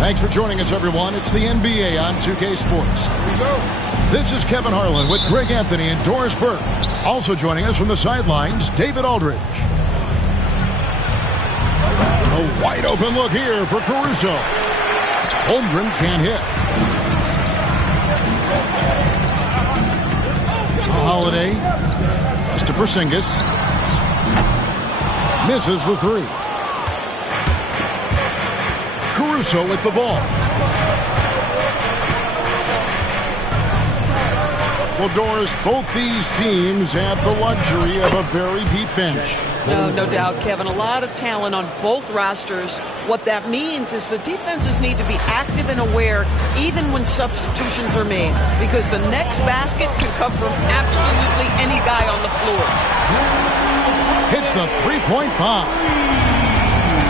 Thanks for joining us, everyone. It's the NBA on 2K Sports. Here we go. This is Kevin Harlan with Greg Anthony and Doris Burke. Also joining us from the sidelines, David Aldridge. A wide open look here for Caruso. Holmgren can't hit. Holiday. Pass to Porzingis. Misses the three. Caruso with the ball. Well, Doris, both these teams have the luxury of a very deep bench. No doubt, Kevin. A lot of talent on both rosters. What that means is the defenses need to be active and aware even when substitutions are made, because the next basket can come from absolutely any guy on the floor. Hits the three-point bomb.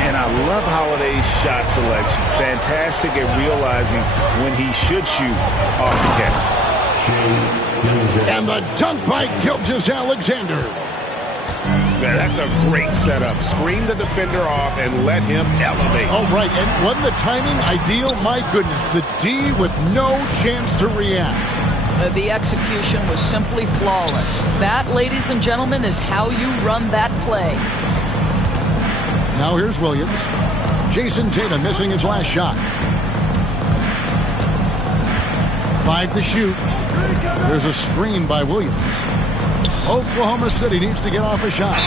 And I love Holiday's shot selection. Fantastic at realizing when he should shoot off the catch. And the dunk by Gilgeous-Alexander. Man, that's a great setup. Screen the defender off and let him elevate. Oh, right. And wasn't the timing ideal? My goodness. The D with no chance to react. The execution was simply flawless. That, ladies and gentlemen, is how you run that play. Now here's Williams. Jason Tatum missing his last shot. 5 to shoot. There's a screen by Williams. Oklahoma City needs to get off a shot.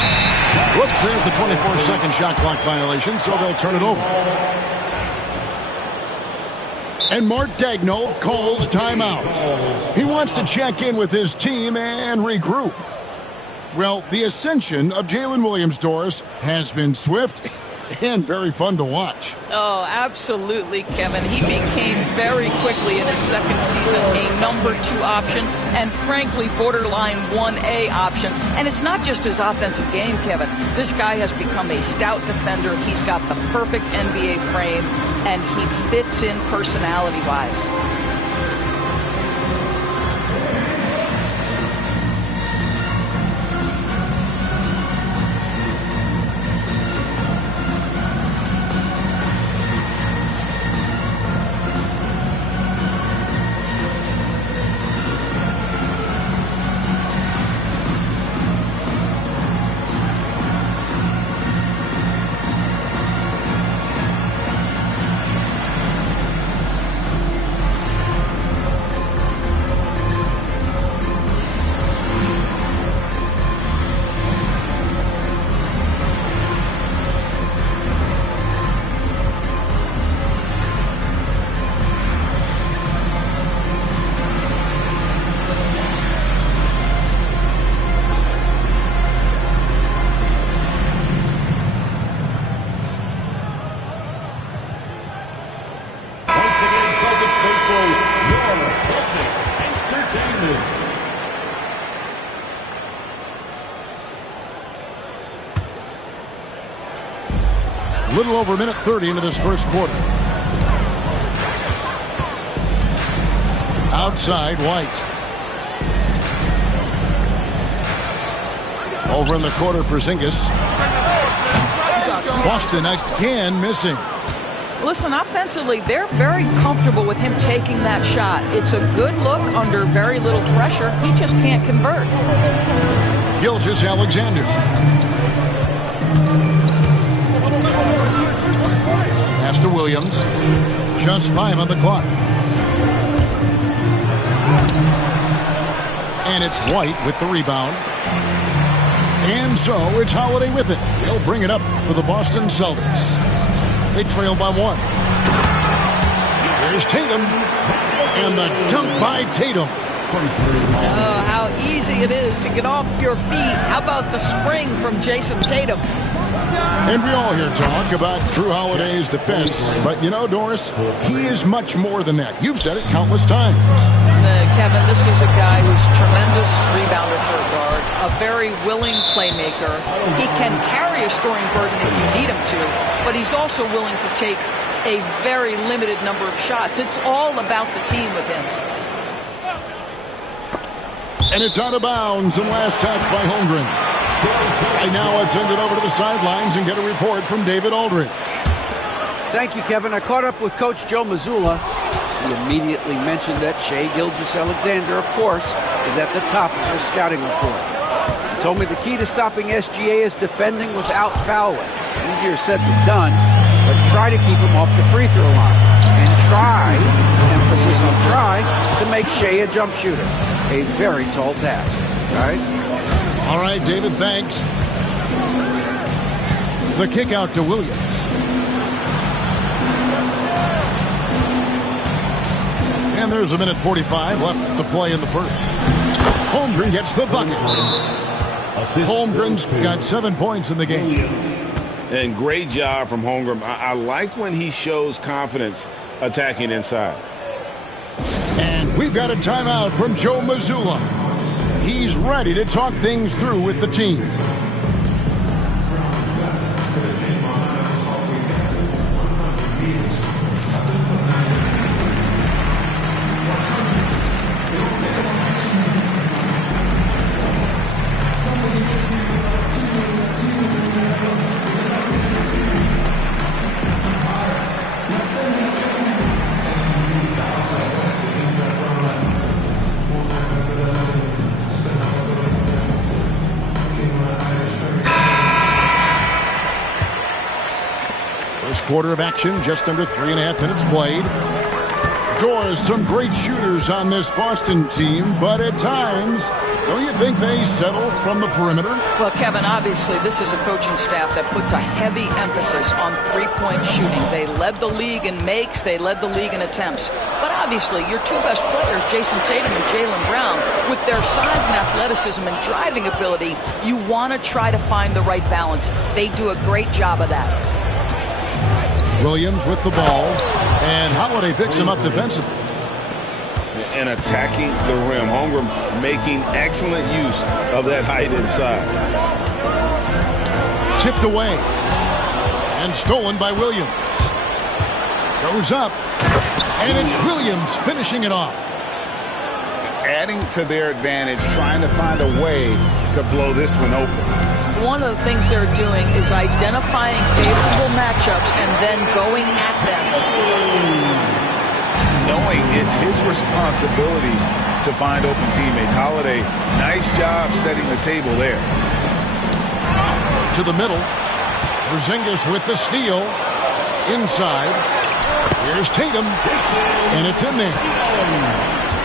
Whoops, there's the 24-second shot clock violation, so they'll turn it over. And Mark Daigneault calls timeout. He wants to check in with his team and regroup. Well, the ascension of Jalen Williams, Doris, has been swift and very fun to watch. Oh, absolutely, Kevin. He became very quickly in his second season a number 2 option and, frankly, borderline 1A option. And it's not just his offensive game, Kevin. This guy has become a stout defender. He's got the perfect NBA frame, and he fits in personality-wise. A little over a minute 30 into this first quarter. Outside, White. Over in the corner, Porzingis. Boston again missing. Listen, offensively, they're very comfortable with him taking that shot. It's a good look under very little pressure. He just can't convert. Gilgeous-Alexander. Pass to Williams. Just 5 on the clock. And it's White with the rebound. And so it's Holiday with it. He'll bring it up for the Boston Celtics. They trail by 1. Here's Tatum. And the dunk by Tatum. Oh, how easy it is to get off your feet. How about the spring from Jason Tatum? And we all hear talk about Drew Holiday's defense. But you know, Doris, he is much more than that. You've said it countless times. Kevin, this is a guy who's a tremendous rebounder for a guard, a very willing playmaker. He can carry a scoring burden if you need him to, but he's also willing to take a very limited number of shots. It's all about the team with him. And it's out of bounds, and last touch by Holmgren. Right now, let's send it over to the sidelines and get a report from David Aldridge. Thank you, Kevin. I caught up with Coach Joe Mazzulla. He immediately mentioned that Shai Gilgeous-Alexander, of course, is at the top of his scouting report. He told me the key to stopping SGA is defending without fouling. Easier said than done, but try to keep him off the free throw line. And try, emphasis on try, to make Shai a jump shooter. A very tall task, guys. All right, David, thanks. The kick out to Williams. And there's a minute 45 left to play in the first. Holmgren gets the bucket. Holmgren's got 7 points in the game. And great job from Holmgren. I like when he shows confidence attacking inside. And we've got a timeout from Joe Mazzulla. He's ready to talk things through with the team. Quarter of action, just under 3.5 minutes played. Doors, some great shooters on this Boston team, but at times, don't you think they settle from the perimeter? Well, Kevin, obviously this is a coaching staff that puts a heavy emphasis on three-point shooting. They led the league in makes, they led the league in attempts. But obviously, your two best players, Jason Tatum and Jaylen Brown, with their size and athleticism and driving ability, you want to try to find the right balance. They do a great job of that. Williams with the ball, and Holiday picks him up defensively. And attacking the rim. Holmgren making excellent use of that height inside. Tipped away and stolen by Williams. Goes up, and it's Williams finishing it off. Adding to their advantage, trying to find a way to blow this one open. One of the things they're doing is identifying favorable matchups and then going at them. Knowing it's his responsibility to find open teammates. Holiday, nice job setting the table there. To the middle. Porzingis with the steal. Inside. Here's Tatum. And it's in there.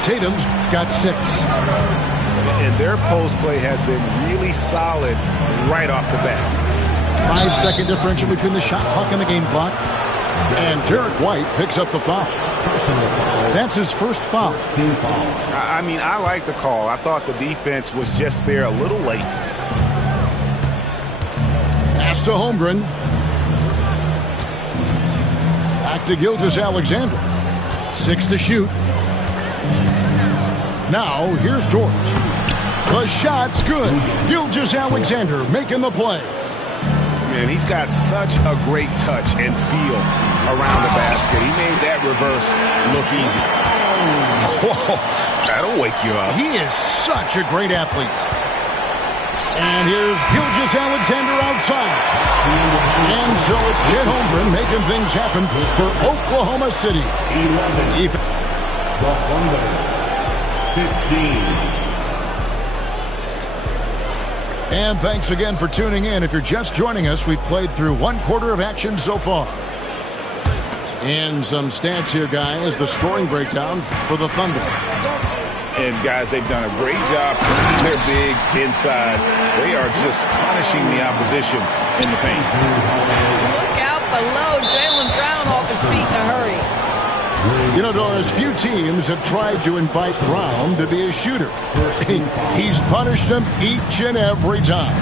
Tatum's got 6. And their post play has been really solid right off the bat. 5-second differential between the shot clock and the game clock. And Derek White picks up the foul. That's his first foul. I mean, I like the call. I thought the defense was just there a little late. Pass to Holmgren. Back to Gilgeous-Alexander. 6 to shoot. Now, here's George. The shot's good. Gilgeous-Alexander making the play. Man, he's got such a great touch and feel around the basket. He made that reverse look easy. Whoa, that'll wake you up. He is such a great athlete. And here's Gilgeous-Alexander outside. And so it's Chet Holmgren making things happen for Oklahoma City. 15. And thanks again for tuning in. If you're just joining us, we've played through 1 quarter of action so far. And some stats here, guys, the scoring breakdown for the Thunder. And, guys, they've done a great job putting their bigs inside. They are just punishing the opposition in the paint. Look out below. Jaylen Brown off his feet in a hurry. You know, Doris, few teams have tried to invite Brown to be a shooter. He's punished them each and every time.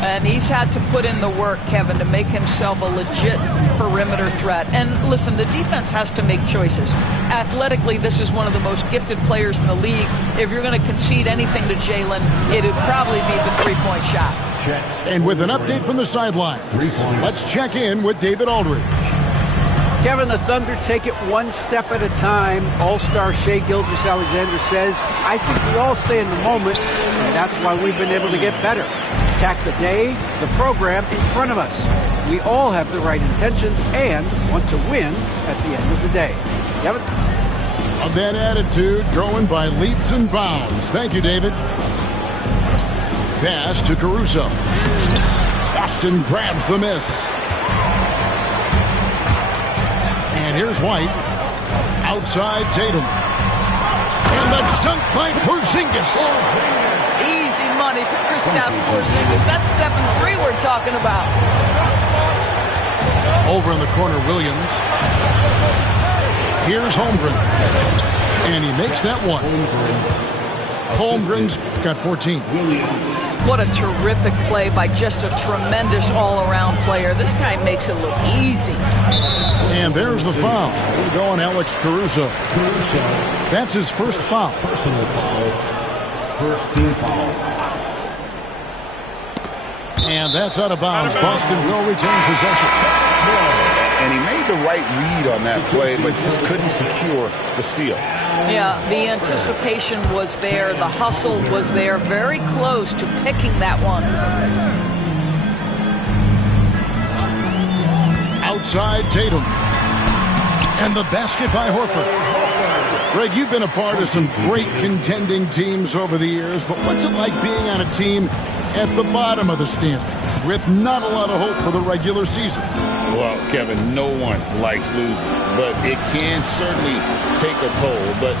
And he's had to put in the work, Kevin, to make himself a legit perimeter threat. And listen, the defense has to make choices. Athletically, this is one of the most gifted players in the league. If you're going to concede anything to Jaylen, it would probably be the three-point shot. And with an update from the sideline, let's check in with David Aldridge. Kevin, the Thunder take it one step at a time. All-star Shai Gilgeous-Alexander says, I think we all stay in the moment, and that's why we've been able to get better. Attack the day, the program in front of us. We all have the right intentions and want to win at the end of the day. Kevin? Of that attitude, growing by leaps and bounds. Thank you, David. Pass to Caruso. Boston grabs the miss. And here's White. Outside Tatum. And the dunk by Porzingis. Easy money for Kristaps Porzingis. That's 7-3 we're talking about. Over in the corner, Williams. Here's Holmgren. And he makes that one. Holmgren's got 14. What a terrific play by just a tremendous all-around player. This guy makes it look easy. And there's the foul. We'll go on Alex Caruso. That's his first foul. Personal foul. First team foul. And that's out of bounds. Boston will retain possession. And he made the right read on that play, but just couldn't secure the steal. Yeah, the anticipation was there. The hustle was there. Very close to picking that one. Outside Tatum. And the basket by Horford. Greg, you've been a part of some great contending teams over the years, but what's it like being on a team at the bottom of the standings with not a lot of hope for the regular season? Well, Kevin, no one likes losing, but it can certainly take a toll. But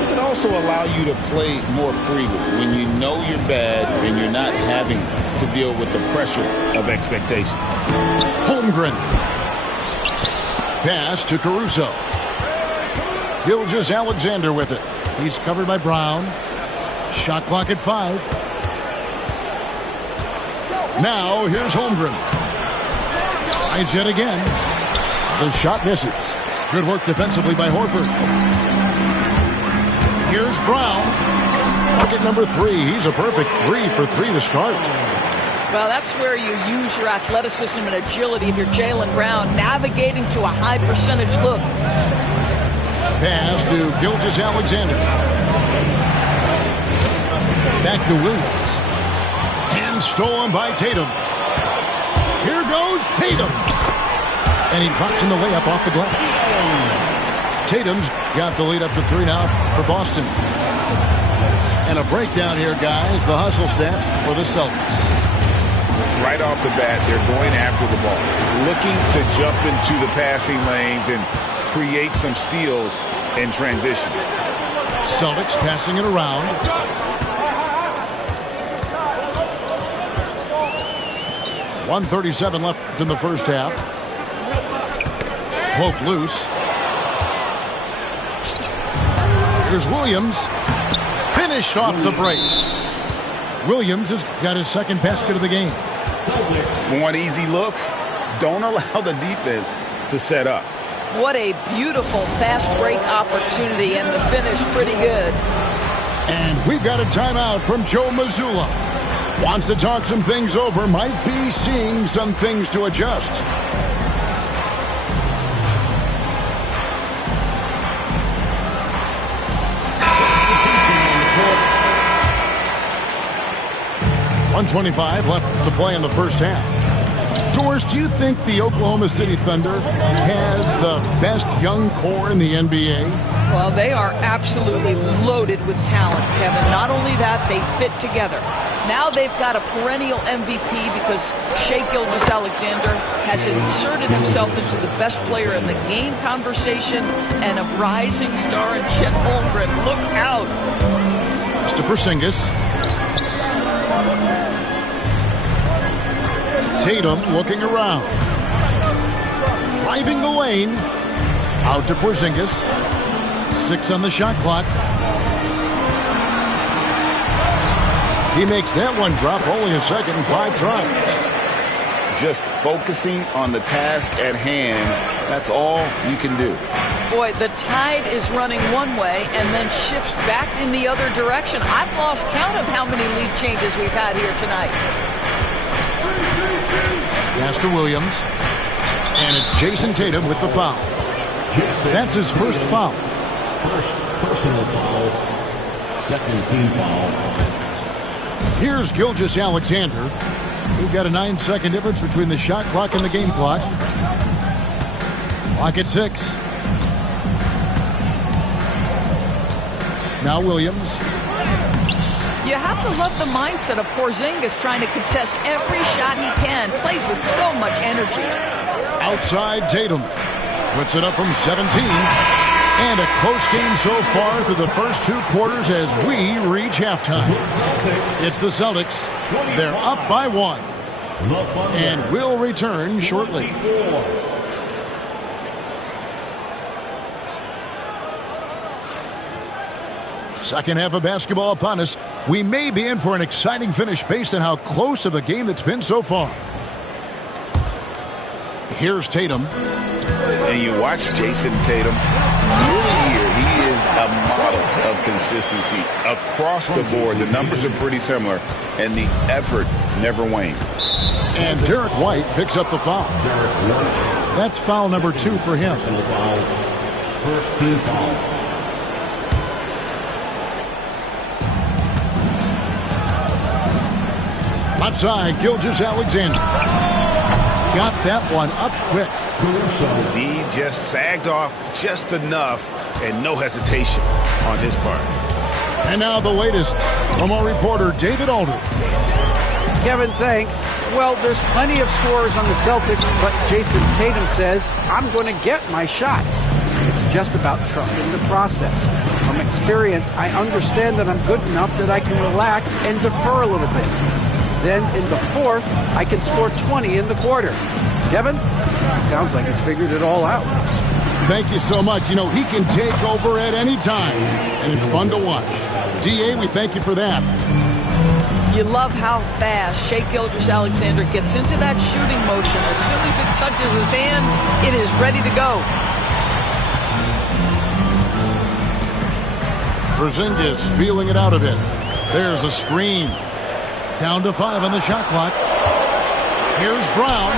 it can also allow you to play more freely when you know you're bad and you're not having to deal with the pressure of expectations. Holmgren. Pass to Caruso. Gilgeous-Alexander with it. He's covered by Brown. Shot clock at 5. Now here's Holmgren. Tries yet again. The shot misses. Good work defensively by Horford. Here's Brown. Bucket number 3. He's a perfect 3 for 3 to start. Well, that's where you use your athleticism and agility if you're Jaylen Brown, navigating to a high percentage look. Pass to Gilgeous-Alexander. Back to Williams. And stolen by Tatum. Here goes Tatum. And he drops in the layup off the glass. Tatum's got the lead up to 3 now for Boston. And a breakdown here, guys. The hustle stats for the Celtics. Right off the bat, they're going after the ball, looking to jump into the passing lanes and create some steals in transition. Celtics passing it around. .137 left in the first half. Poke loose. Here's Williams. Finished off the break. Williams has got his second basket of the game. Want easy looks? Don't allow the defense to set up. What a beautiful fast break opportunity, and the finish pretty good. And we've got a timeout from Joe Mazzulla. Wants to talk some things over, might be seeing some things to adjust. .125 left to play in the first half. Doris, do you think the Oklahoma City Thunder has the best young core in the NBA? Well, they are absolutely loaded with talent, Kevin. Not only that, they fit together. Now they've got a perennial MVP because Shai Gilgeous-Alexander has inserted himself into the best player in the game conversation, and a rising star in Chet Holmgren. Look out. Mr. Porzingis. Tatum looking around. Driving the lane. Out to Porzingis. 6 on the shot clock. He makes that one drop. Only a second and 5 tries. Just focusing on the task at hand. That's all you can do. Boy, the tide is running one way and then shifts back in the other direction. I've lost count of how many lead changes we've had here tonight. Pass to Williams. And it's Jason Tatum with the foul. That's his first foul. First personal foul. Second team foul. Here's Gilgeous-Alexander. We've got a 9-second difference between the shot clock and the game clock. Clock at 6. Now Williams. You have to love the mindset of Porzingis trying to contest every shot he can. Plays with so much energy. Outside Tatum. Puts it up from 17. And a close game so far through the first 2 quarters as we reach halftime. It's the Celtics. They're up by 1. And will return shortly. Second half of basketball upon us. We may be in for an exciting finish based on how close of a game that's been so far. Here's Tatum. And you watch Jason Tatum through the year. He is a model of consistency across the board. The numbers are pretty similar, and the effort never wanes. And Derek White picks up the foul. That's foul number 2 for him. First team foul. Left side, Gilgeous-Alexander. Got that one up quick. D just sagged off just enough and no hesitation on his part. And now the latest from our reporter, David Aldridge. Kevin, thanks. Well, there's plenty of scorers on the Celtics, but Jason Tatum says, I'm going to get my shots. It's just about trusting the process. From experience, I understand that I'm good enough that I can relax and defer a little bit. Then in the fourth, I can score 20 in the quarter. Kevin, sounds like he's figured it all out. Thank you so much. You know, he can take over at any time, and it's fun to watch. DA, we thank you for that. You love how fast Shai Gilgeous-Alexander gets into that shooting motion. As soon as it touches his hands, it is ready to go. Porzingis feeling it out a bit. There's a screen. Down to 5 on the shot clock. Here's Brown.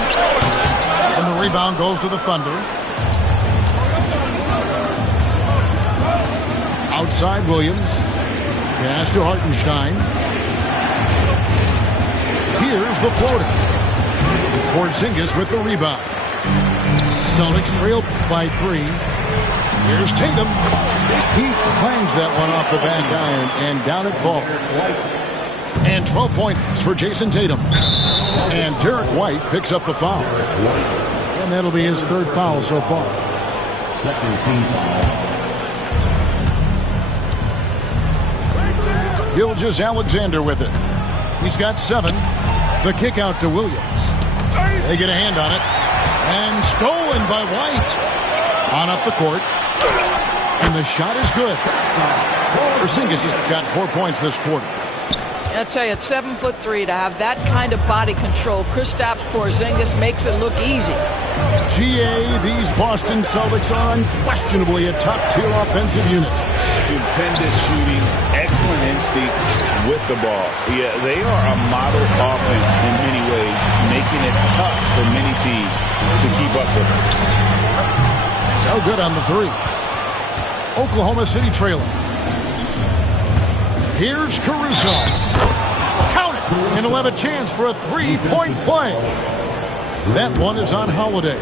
And the rebound goes to the Thunder. Outside Williams. Pass to Hartenstein. Here's the floater. Porzingis with the rebound. Celtics trail by 3. Here's Tatum. He clangs that one off the back iron, and down it falls. And 12 points for Jason Tatum. And Derek White picks up the foul. And that'll be his 3rd foul so far. Second team foul. Gilgeous-Alexander with it. He's got 7. The kick out to Williams. They get a hand on it. And stolen by White. On up the court. And the shot is good. Porzingis has got 4 points this quarter. I tell you, at 7'3", to have that kind of body control, Kristaps Porzingis makes it look easy. GA, these Boston Celtics are unquestionably a top-tier offensive unit. Stupendous shooting, excellent instincts with the ball. Yeah, they are a model offense in many ways, making it tough for many teams to keep up with them. No good on the 3. Oklahoma City trailing. Here's Caruso. Count it! And he'll have a chance for a 3-point play. That one is on Holiday.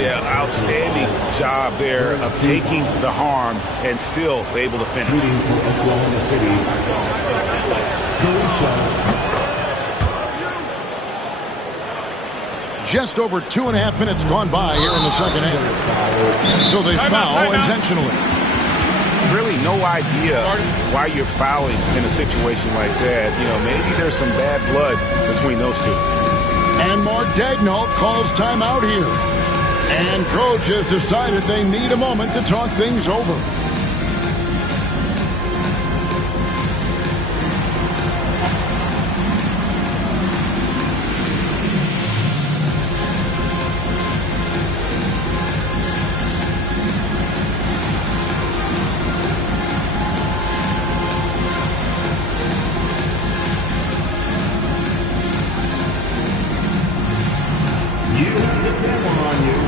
Yeah, outstanding job there of taking the harm and still able to finish. Shooting for Oklahoma City. Caruso. Just over 2.5 minutes gone by here in the second half. So they foul intentionally. Really no idea why you're fouling in a situation like that. You know, maybe there's some bad blood between those two. And Mark Daigneault calls timeout here. And coach has decided they need a moment to talk things over. You have the camera on you.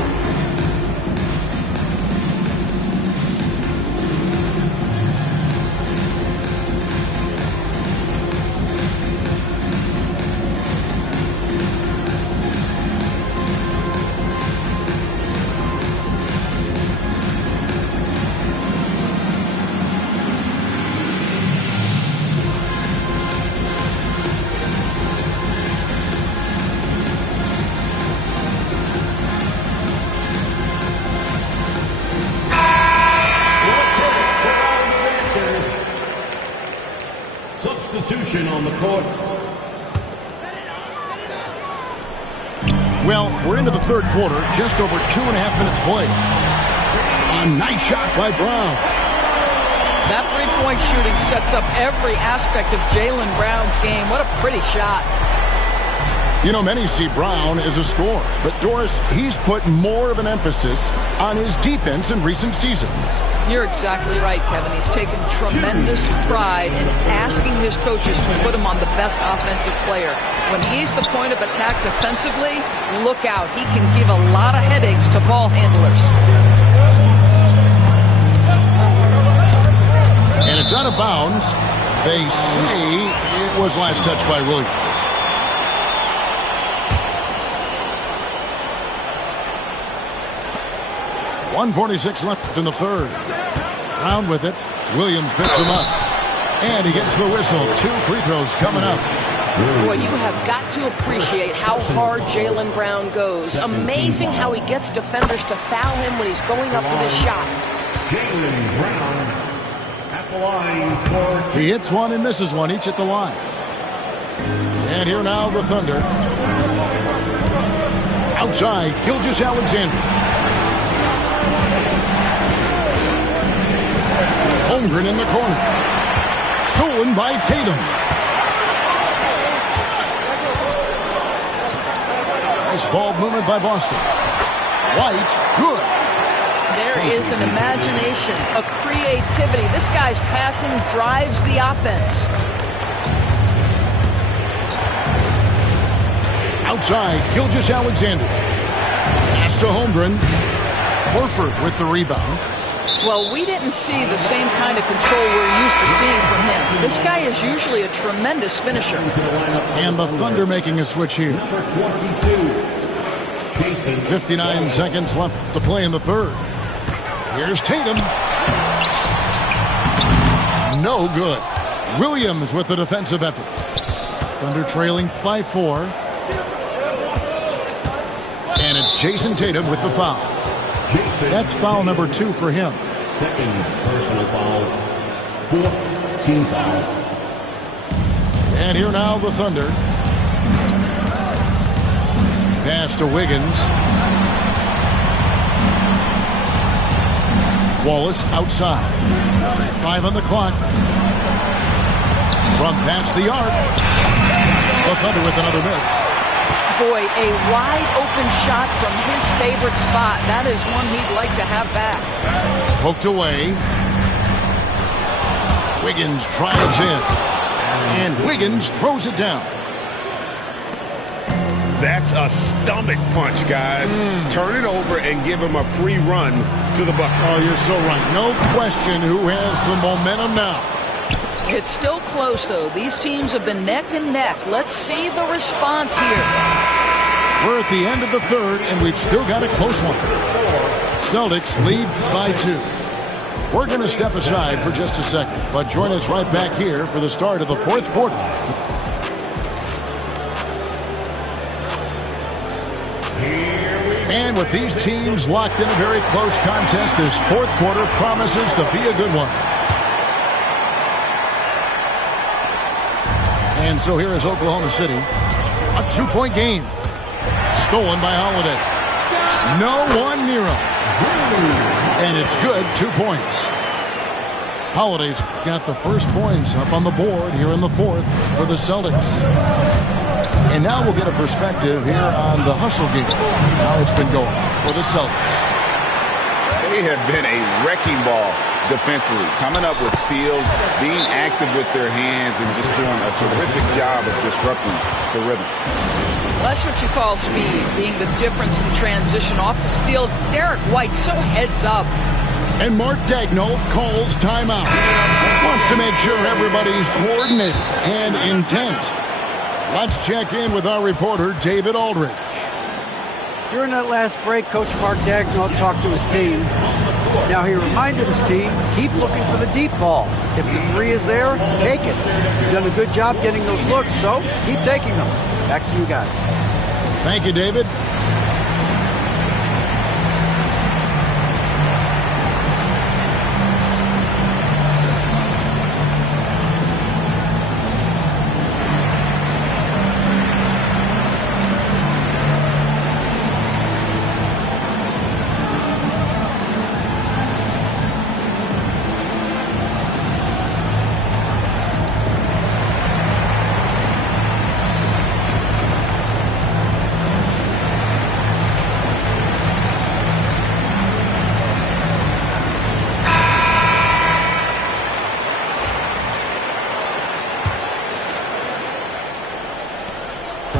Substitution on the court. Well, we're into the third quarter, just over 2.5 minutes played. A nice shot by Brown. That three-point shooting sets up every aspect of Jaylen Brown's game. What a pretty shot. You know, many see Brown as a scorer, but Doris, he's put more of an emphasis on his defense in recent seasons. You're exactly right, Kevin. He's taken tremendous pride in asking his coaches to put him on the best offensive player. When he's the point of attack defensively, look out. He can give a lot of headaches to ball handlers. And it's out of bounds. They say it was last touched by Williams. .146 left in the third. Brown with it. Williams picks him up. And he gets the whistle. 2 free throws coming up. Boy, you have got to appreciate how hard Jaylen Brown goes. Amazing how he gets defenders to foul him when he's going up with his shot. Jaylen Brown at the line for... He hits one and misses one, each at the line. And here now the Thunder. Outside, Gilgeous-Alexander. Holmgren in the corner. Stolen by Tatum. Nice ball movement by Boston. White, good. There is an imagination, a creativity. This guy's passing drives the offense. Outside, Gilgeous-Alexander. Pass to Holmgren. Horford with the rebound. Well, we didn't see the same kind of control we're used to seeing from him. This guy is usually a tremendous finisher. And the Thunder making a switch here. Number 22. 59 seconds left to play in the third. Here's Tatum. No good. Williams with the defensive effort. Thunder trailing by 4. And it's Jason Tatum with the foul. That's foul number 2 for him. Second personal foul. 4th team foul. And here now the Thunder. Pass to Wiggins. Wallace outside. 5 on the clock. From past the arc. The Thunder with another miss. Boy, a wide open shot from his favorite spot. That is one he'd like to have back. Poked away. Wiggins drives in. And Wiggins throws it down. That's a stomach punch, guys. Turn it over and give him a free run to the bucket. Oh, you're so right. No question who has the momentum now. It's still close, though. These teams have been neck and neck. Let's see the response here. We're at the end of the third, and we've still got a close one. Celtics lead by 2. We're going to step aside for just a second, but join us right back here for the start of the fourth quarter. And with these teams locked in a very close contest, this fourth quarter promises to be a good one. And so here is Oklahoma City. A 2-point game. Stolen by Holiday. No one near him. And it's good, 2 points. Holiday's got the first points up on the board here in the fourth for the Celtics. And now we'll get a perspective here on the hustle game. How it's been going for the Celtics. They have been a wrecking ball defensively, coming up with steals, being active with their hands, and just doing a terrific job of disrupting the rhythm. That's what you call speed, being the difference in transition. Off the steal, Derek White so heads up. And Mark Daigneault calls timeout. Wants to make sure everybody's coordinated and intent. Let's check in with our reporter, David Aldridge. During that last break, Coach Mark Daigneault talked to his team. Now he reminded his team, keep looking for the deep ball. If the 3 is there, take it. You've done a good job getting those looks, so keep taking them. Back to you guys. Thank you, David.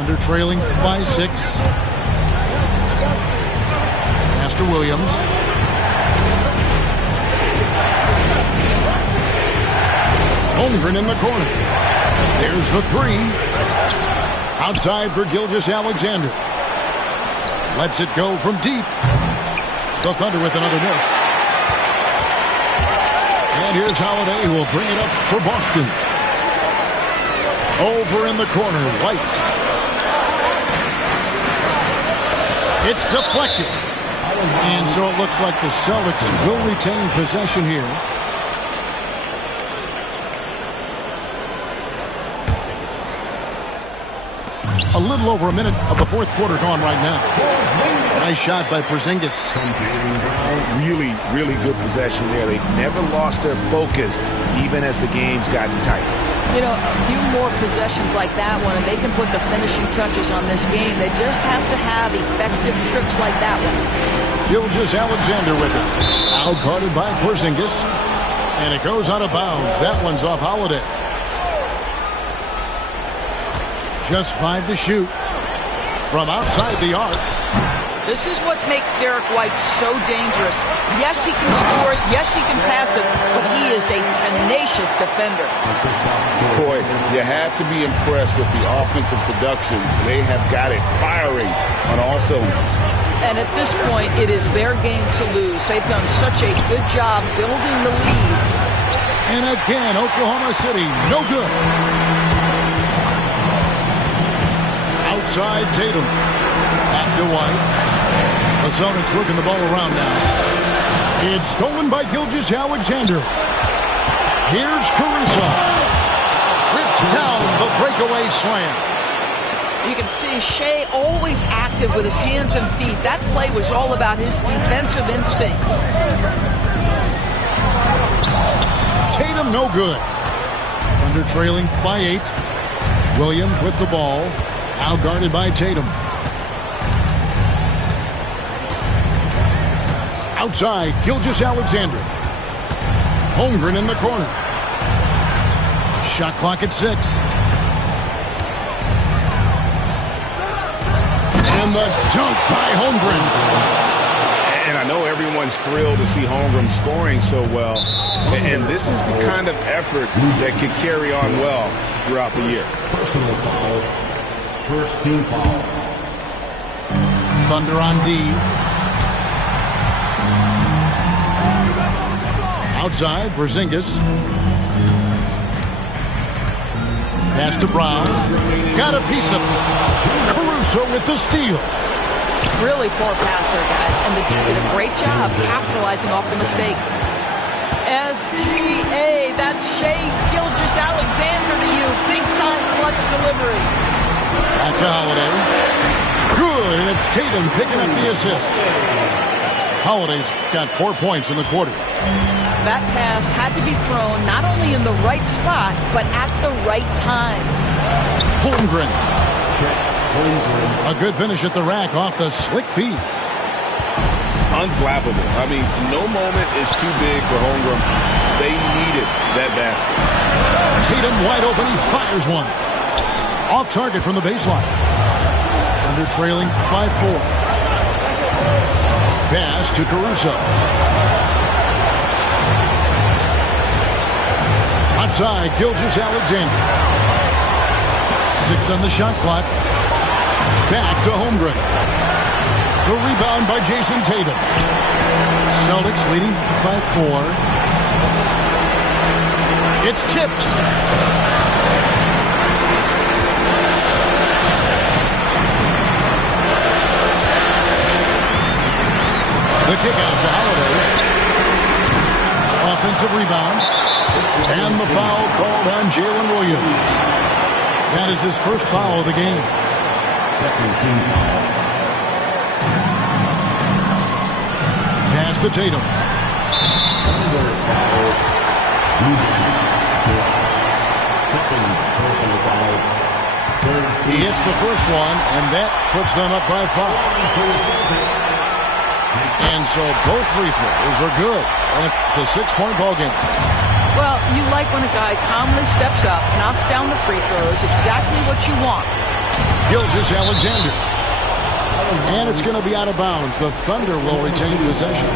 Thunder trailing by 6. Pass to Williams. Holmgren in the corner. There's the 3. Outside for Gilgeous-Alexander. Lets it go from deep. The Thunder with another miss. And here's Holiday, who will bring it up for Boston. Over in the corner, White. It's deflected. And so it looks like the Celtics will retain possession here. A little over a minute of the fourth quarter gone right now. Nice shot by Porzingis. Really, really good possession there. They never lost their focus, even as the game's gotten tight. You know, a few more possessions like that one, and they can put the finishing touches on this game. They just have to have effective trips like that one. Gilgeous-Alexander with it. Out guarded by Porzingis. And it goes out of bounds. That one's off Holiday. Just 5 to shoot from outside the arc. This is what makes Derek White so dangerous. Yes, he can score. Yes, he can pass it. But he is a tenacious defender. Boy, you have to be impressed with the offensive production. They have got it firing on all cylinders. And at this point, it is their game to lose. They've done such a good job building the lead. And again, Oklahoma City, no good. Outside Tatum. Back to White. The Celtics working the ball around now. It's stolen by Gilgeous-Alexander. Here's Caruso. Rips down the breakaway slam. You can see Shea always active with his hands and feet. That play was all about his defensive instincts. Tatum no good. Under trailing by 8. Williams with the ball. Out guarded by Tatum. Outside, Gilgeous-Alexander. Holmgren in the corner. Shot clock at 6. And the dunk by Holmgren. And I know everyone's thrilled to see Holmgren scoring so well. And this is the kind of effort that could carry on well throughout the year. Personal foul. First team foul. Thunder on D. Outside, Porzingis. Pass to Brown. Got a piece of it. Caruso with the steal. Really poor pass there, guys. And the D did a great job capitalizing off the mistake. SGA, that's Shea Gilgeous-Alexander to you. Big-time clutch delivery. Back to Holiday. Good, and it's Tatum picking up the assist. Holiday's got 4 points in the quarter. That pass had to be thrown not only in the right spot, but at the right time. Holmgren. A good finish at the rack off the slick feed. Unflappable. I mean, no moment is too big for Holmgren. They needed that basket. Tatum wide open. He fires one. Off target from the baseline. Under trailing by 4. Pass to Caruso. Outside, Gilgeous-Alexander. 6 on the shot clock. Back to Holmgren. The rebound by Jason Tatum. Celtics leading by 4. It's tipped. The kick out to Holiday. Offensive rebound. And the foul called on Jalen Williams. That is his first foul of the game. Second team foul. Pass to Tatum. Thunder foul. Second personal foul. Third He team. hits the first one, and that puts them up by 5. And so both free throws are good. And it's a 6-point ball game. Well, you like when a guy calmly steps up, knocks down the free throws, exactly what you want. Gilgeous-Alexander. And it's going to be out of bounds. The Thunder will retain possession.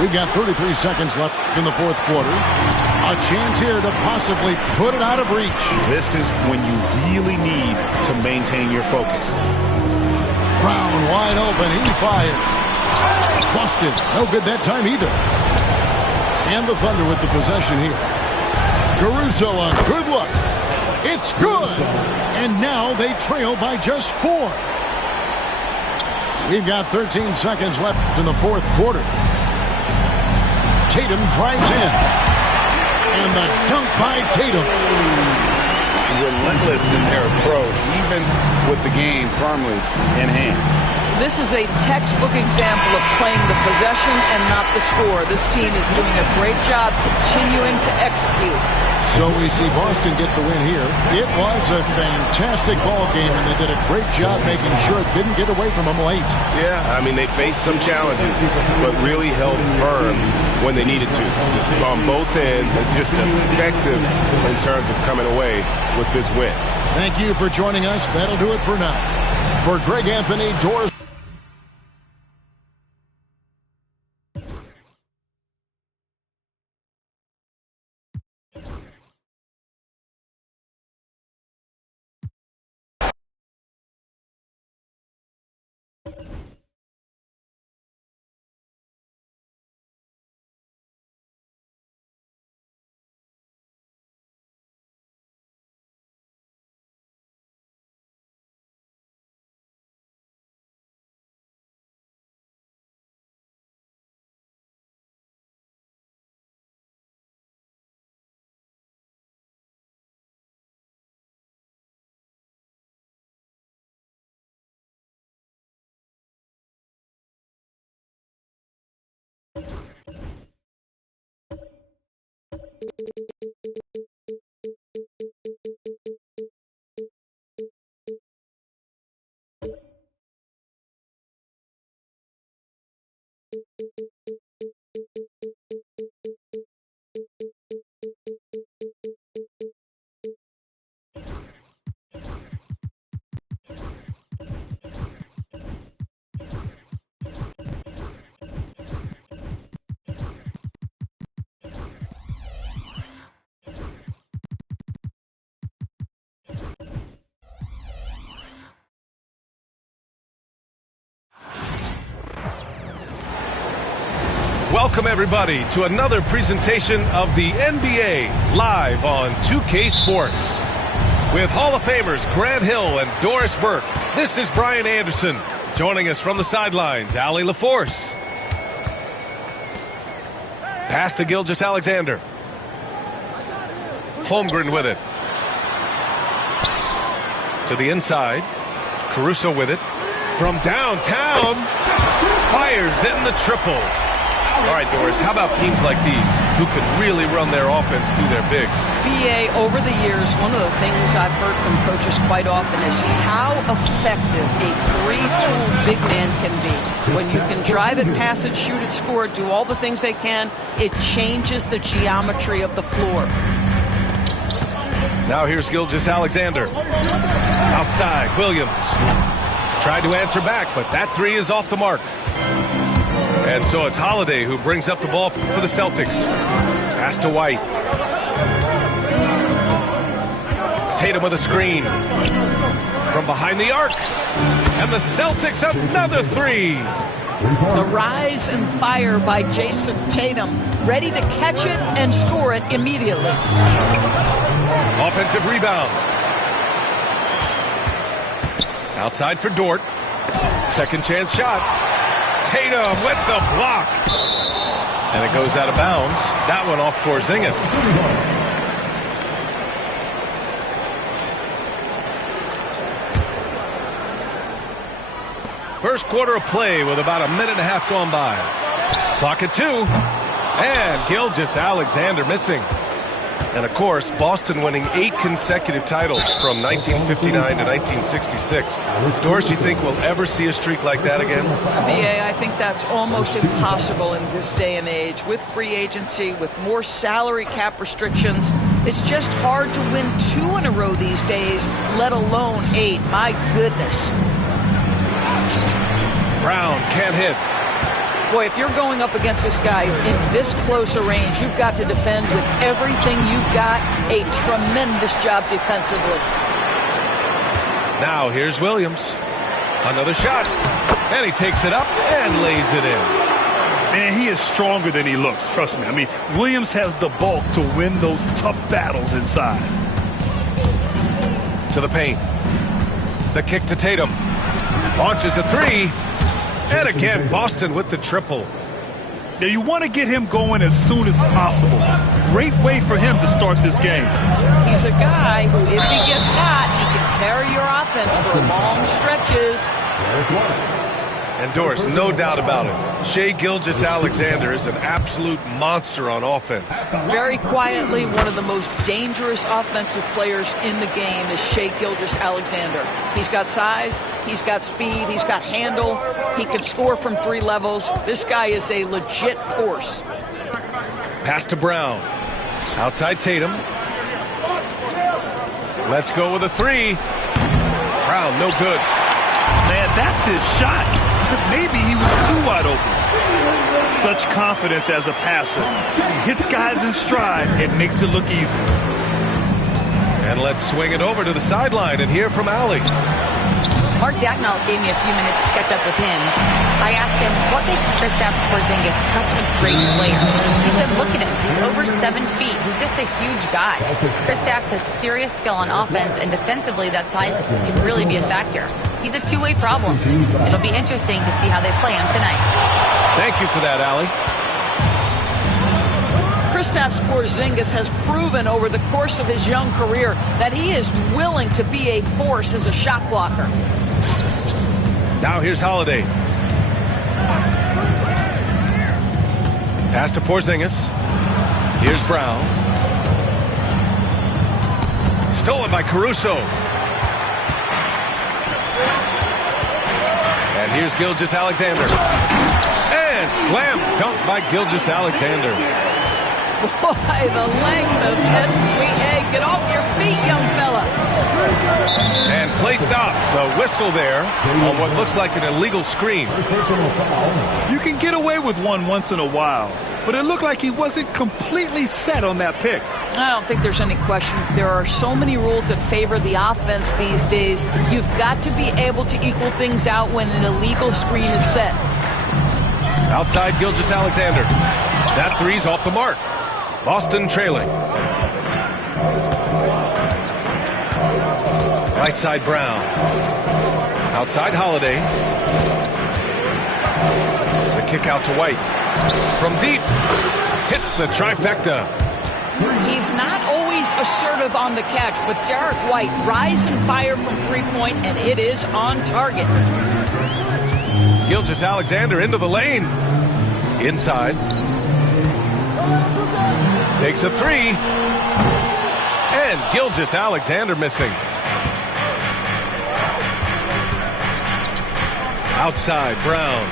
We've got 33 seconds left in the fourth quarter. A chance here to possibly put it out of reach. This is when you really need to maintain your focus. Brown wide open. He fires. Busted. No good that time either. And the Thunder with the possession here. Caruso on good look. It's good. And now they trail by just 4. We've got 13 seconds left in the fourth quarter. Tatum drives in. And the dunk by Tatum. Relentless in their approach, even with the game firmly in hand. This is a textbook example of playing the possession and not the score. This team is doing a great job continuing to execute. So we see Boston get the win here. It was a fantastic ball game, and they did a great job making sure it didn't get away from them late. Yeah, I mean, they faced some challenges, but really held firm when they needed to. On both ends, and just effective in terms of coming away with this win. Thank you for joining us. That'll do it for now. For Greg Anthony, Doris. Welcome, everybody, to another presentation of the NBA live on 2K Sports. With Hall of Famers Grant Hill and Doris Burke, this is Brian Anderson. Joining us from the sidelines, Allie LaForce. Pass to Gilgeous-Alexander. Holmgren with it. To the inside. Caruso with it. From downtown. Fires in the triple. All right, Doris, how about teams like these who can really run their offense through their bigs? BA, over the years, one of the things I've heard from coaches quite often is how effective a three-tool big man can be. When you can drive it, pass it, shoot it, score it, do all the things they can, it changes the geometry of the floor. Now here's Gilgeous-Alexander. Outside, Williams. Tried to answer back, but that three is off the mark. And so it's Holiday who brings up the ball for the Celtics. Pass to White. Tatum with a screen. From behind the arc. And the Celtics another three. The rise and fire by Jason Tatum. Ready to catch it and score it immediately. Offensive rebound. Outside for Dort. Second chance shot. Tatum with the block. And it goes out of bounds. That one off Porzingis. First quarter of play with about a minute and a half gone by. Clock at 2. And Gilgeous-Alexander missing. And, of course, Boston winning 8 consecutive titles from 1959 to 1966. Doris, do you think we'll ever see a streak like that again? BA, I think that's almost impossible in this day and age. With free agency, with more salary cap restrictions, it's just hard to win 2 in a row these days, let alone 8. My goodness. Brown can't hit. Boy, if you're going up against this guy in this close a range, you've got to defend with everything you've got. A tremendous job defensively. Now here's Williams. Another shot. And he takes it up and lays it in. Man, he is stronger than he looks, trust me. I mean, Williams has the bulk to win those tough battles inside. To the paint. The kick to Tatum. Launches a 3. And again, Boston with the triple. Now, you want to get him going as soon as possible. Great way for him to start this game. He's a guy who, if he gets hot, he can carry your offense for long stretches. And Doris, no doubt about it, Shai Gilgeous-Alexander is an absolute monster on offense. Very quietly, one of the most dangerous offensive players in the game is Shai Gilgeous-Alexander. He's got size, he's got speed, he's got handle, he can score from 3 levels. This guy is a legit force. Pass to Brown. Outside Tatum. Let's go with a 3. Brown, no good. Man, that's his shot. Maybe he was too wide open. Such confidence as a passer. He hits guys in stride. It makes it look easy. And let's swing it over to the sideline and hear from Allie. Mark Dagnall gave me a few minutes to catch up with him. I asked him, what makes Kristaps Porzingis such a great player? He said, look at him. He's over 7 feet. He's just a huge guy. Kristaps has serious skill on offense, and defensively, that size can really be a factor. He's a two-way problem. It'll be interesting to see how they play him tonight. Thank you for that, Allie. Kristaps Porzingis has proven over the course of his young career that he is willing to be a force as a shot blocker. Now here's Holiday. Pass to Porzingis. Here's Brown. Stolen by Caruso. And here's Gilgeous-Alexander. And slam dunk by Gilgeous-Alexander. Boy, the length of SGA. Get off your feet, young fella. And play stops. A whistle there on what looks like an illegal screen. You can get away with one once in a while, but it looked like he wasn't completely set on that pick. I don't think there's any question. There are so many rules that favor the offense these days. You've got to be able to equal things out when an illegal screen is set. Outside Gilgeous-Alexander. That 3's off the mark. Boston trailing. Right side Brown. Outside Holiday. The kick out to White. From deep. Hits the trifecta. He's not always assertive on the catch, but Derek White rise and fire from 3-point, and it is on target. Gilgeous-Alexander into the lane. Inside. Takes a 3. And Gilgeous-Alexander missing. Outside, Brown.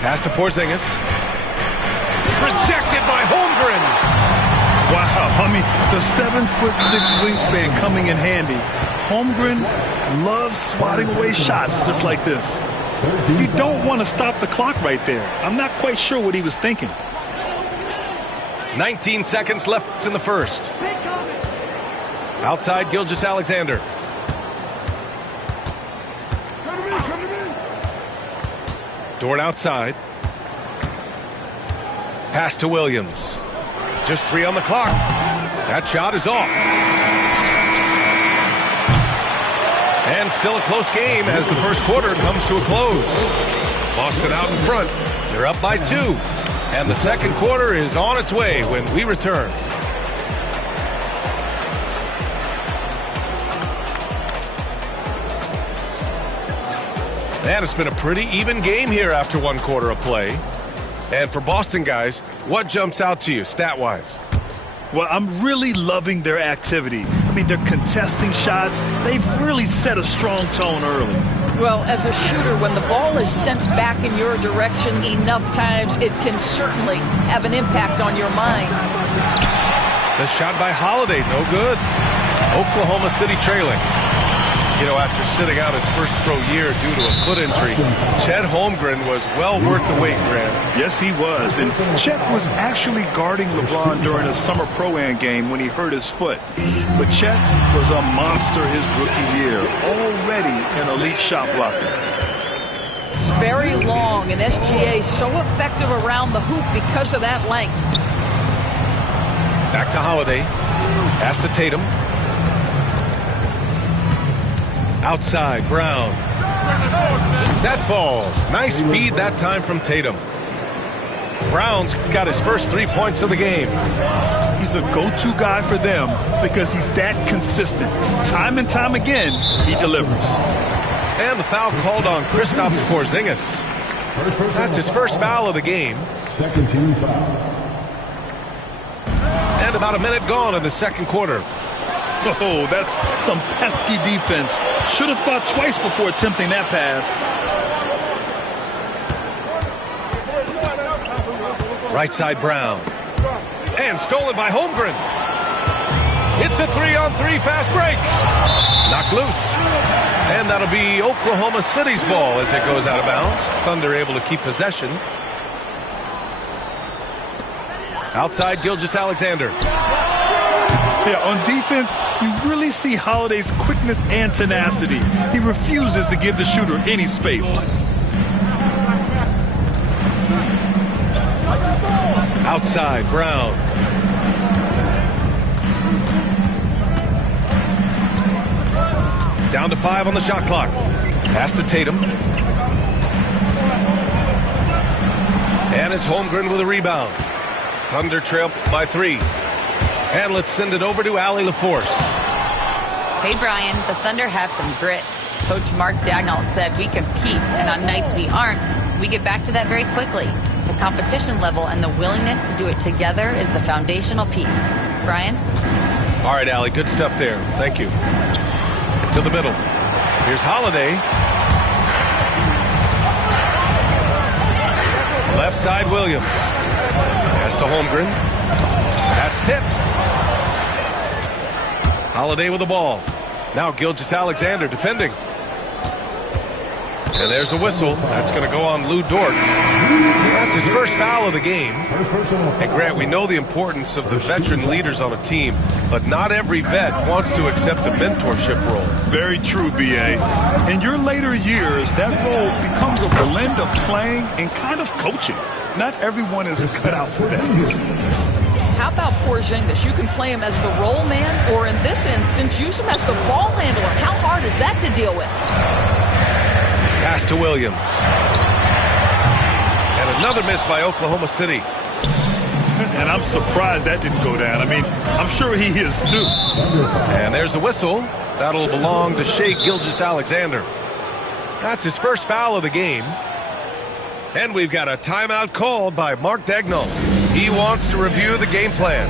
Pass to Porzingis. Rejected by Holmgren. Wow, I mean, the 7'6" wingspan coming in handy. Holmgren loves swatting away shots just like this. You don't want to stop the clock right there. I'm not quite sure what he was thinking. 19 seconds left in the first. Outside Gilgeous-Alexander. Dort outside. Pass to Williams. Just 3 on the clock. That shot is off. And still a close game as the first quarter comes to a close. Boston out in front. They're up by 2. And the second quarter is on its way when we return. And it's been a pretty even game here after 1 quarter of play. And for Boston guys, what jumps out to you stat-wise? Well, I'm really loving their activity. I mean, they're contesting shots. They've really set a strong tone early. Well, as a shooter, when the ball is sent back in your direction enough times, it can certainly have an impact on your mind. The shot by Holiday, no good. Oklahoma City trailing. You know, after sitting out his first pro year due to a foot injury, Chet Holmgren was well worth the wait, Grant. Yes, he was. And Chet was actually guarding LeBron during a summer Pro-Am game when he hurt his foot. But Chet was a monster his rookie year, already an elite shot blocker. It's very long, and SGA so effective around the hoop because of that length. Back to Holiday. Pass to Tatum. Outside, Brown. That falls. Nice feed that time from Tatum. Brown's got his first 3 points of the game. He's a go-to guy for them because he's that consistent. Time and time again, he delivers. And the foul called on Kristaps Porzingis. That's his first foul of the game. Second team foul. And about a minute gone in the second quarter. Oh, that's some pesky defense. Should have thought twice before attempting that pass. Right side, Brown. And stolen by Holmgren. It's a 3-on-3 fast break. Knocked loose. And that'll be Oklahoma City's ball as it goes out of bounds. Thunder able to keep possession. Outside, Gilgeous-Alexander. Yeah, on defense, you really see Holiday's quickness and tenacity. He refuses to give the shooter any space. Outside, Brown. Down to 5 on the shot clock. Pass to Tatum. And it's Holmgren with a rebound. Thunder trail by 3. And let's send it over to Allie LaForce. Hey, Brian, the Thunder have some grit. Coach Mark Daigneault said we compete, and on nights we aren't, we get back to that very quickly. The competition level and the willingness to do it together is the foundational piece. Brian? All right, Allie, good stuff there. Thank you. To the middle. Here's Holiday. Left side, Williams. Pass to Holmgren. That's tipped. Holiday with the ball. Now Gilgeous-Alexander defending. And there's a whistle. That's going to go on Lou Dort. That's his first foul of the game. And Grant, we know the importance of the veteran leaders on a team, but not every vet wants to accept a mentorship role. Very true, B.A. In your later years, that role becomes a blend of playing and kind of coaching. Not everyone is cut out for that. How about Porzingis? You can play him as the roll man, or in this instance, use him as the ball handler. How hard is that to deal with? Pass to Williams. And another miss by Oklahoma City. And I'm surprised that didn't go down. I mean, I'm sure he is too. And there's a whistle. That'll belong to Shai Gilgeous-Alexander. That's his first foul of the game. And we've got a timeout called by Mark Daigneault. He wants to review the game plan.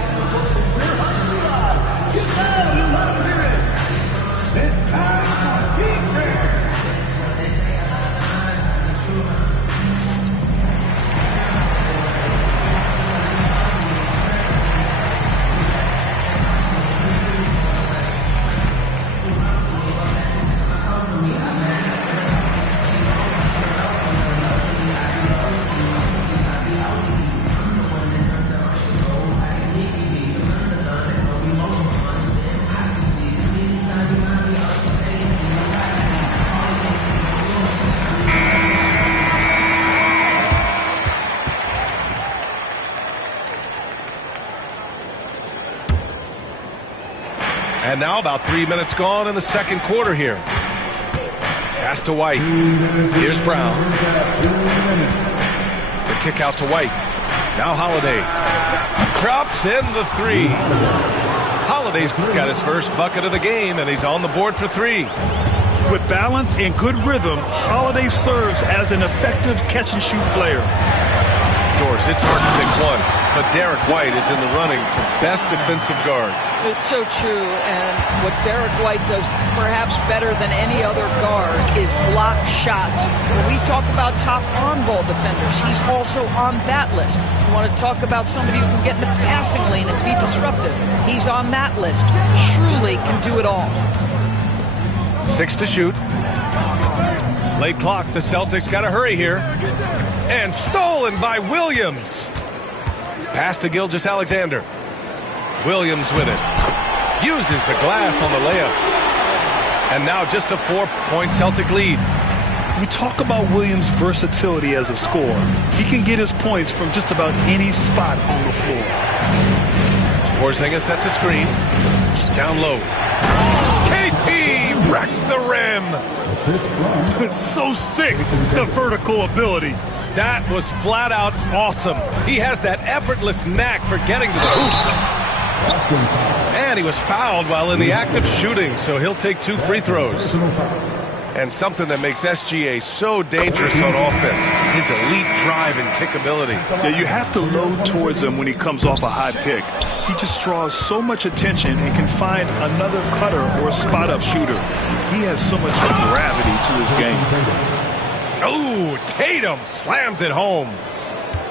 And now about 3 minutes gone in the second quarter here. Pass to White. Here's Brown. The kick out to White. Now Holiday. Drops in the 3. Holiday's got his first bucket of the game, and he's on the board for 3. With balance and good rhythm, Holiday serves as an effective catch-and-shoot player. Doris. It's hard to pick one, but Derek White is in the running for best defensive guard. It's so true, and what Derek White does perhaps better than any other guard is block shots. When we talk about top on-ball defenders, he's also on that list. You want to talk about somebody who can get in the passing lane and be disruptive, he's on that list. Truly can do it all. 6 to shoot. Late clock, the Celtics got to hurry here. And stolen by Williams. Pass to Gilgeous-Alexander. Williams with it. Uses the glass on the layup. And now just a 4-point Celtic lead. We talk about Williams' versatility as a scorer. He can get his points from just about any spot on the floor. Porzingis sets a screen. Down low. KP wrecks the rim. It's so sick, the vertical ability. That was flat out awesome. He has that effortless knack for getting to the hoop. And he was fouled while in the act of shooting, so he'll take 2 free throws. And something that makes SGA so dangerous on offense, his elite drive and kick ability. Yeah, you have to load towards him when he comes off a high pick. He just draws so much attention and can find another cutter or a spot-up shooter. He has so much gravity to his game. Oh, Tatum slams it home.